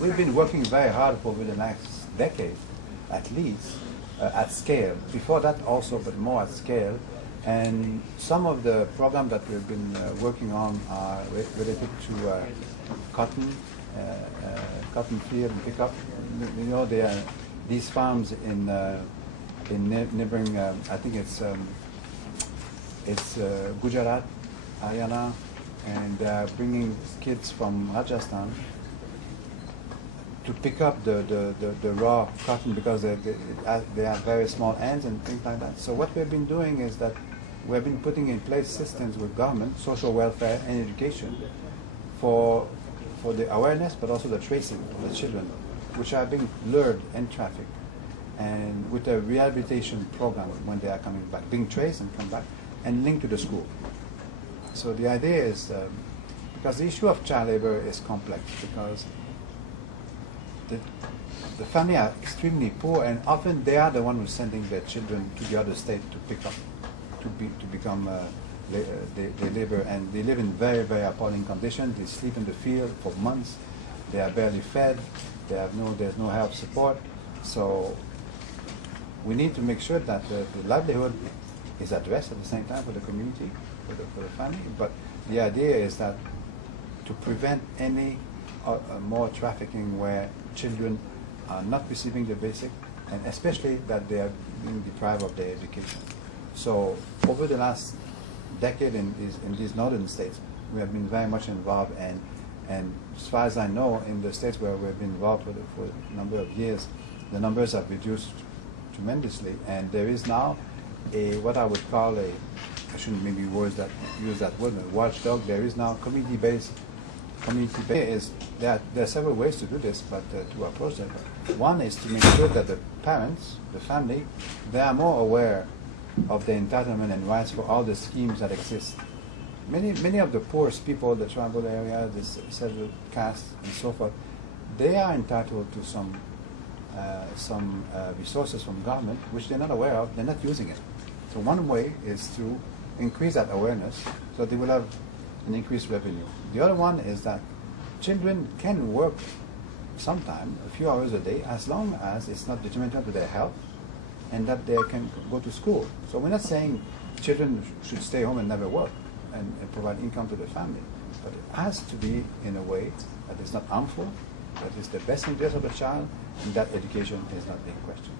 we've been working very hard over the next decade, at least, at scale. Before that also, but more at scale. And some of the programs that we've been working on are related to cotton, cotton field and pickup. You know, there are these farms in neighboring, I think it's Gujarat, Haryana, and bringing kids from Rajasthan to pick up the raw cotton because they have very small ends and things like that. So what we've been doing is that we've been putting in place systems with government, social welfare and education for the awareness but also the tracing of the children, which are being lured and trafficked, and with a rehabilitation program when they are coming back, being traced and come back, and linked to the school. So the idea is, because the issue of child labor is complex, because the family are extremely poor, and often they are the one who's sending their children to the other state to pick up, to become they labor, and they live in very, very appalling conditions. They sleep in the field for months. They are barely fed. There's no help support. So we need to make sure that the livelihood is addressed at the same time for the community, for the family. But the idea is that to prevent any more trafficking where children are not receiving the basic, and especially that they are being deprived of their education. So over the last decade in these northern states, we have been very much involved, and as far as I know, in the states where we've been involved for a number of years, the numbers have reduced tremendously, and there is now what I would call I shouldn't maybe use that word, a watchdog. There is now community-based. There are several ways to do this, but to approach them. One is to make sure that the parents, the family, they are more aware of the entitlement and rights for all the schemes that exist. Many of the poorest people, the tribal area, the several castes and so forth, they are entitled to some resources from government which they're not aware of. They're not using it. So one way is to increase that awareness so they will have an increased revenue. The other one is that children can work sometime, a few hours a day, as long as it's not detrimental to their health and that they can go to school. So we're not saying children should stay home and never work and provide income to the family, but it has to be in a way that is not harmful, that is the best interest of the child, and that education is not being questioned.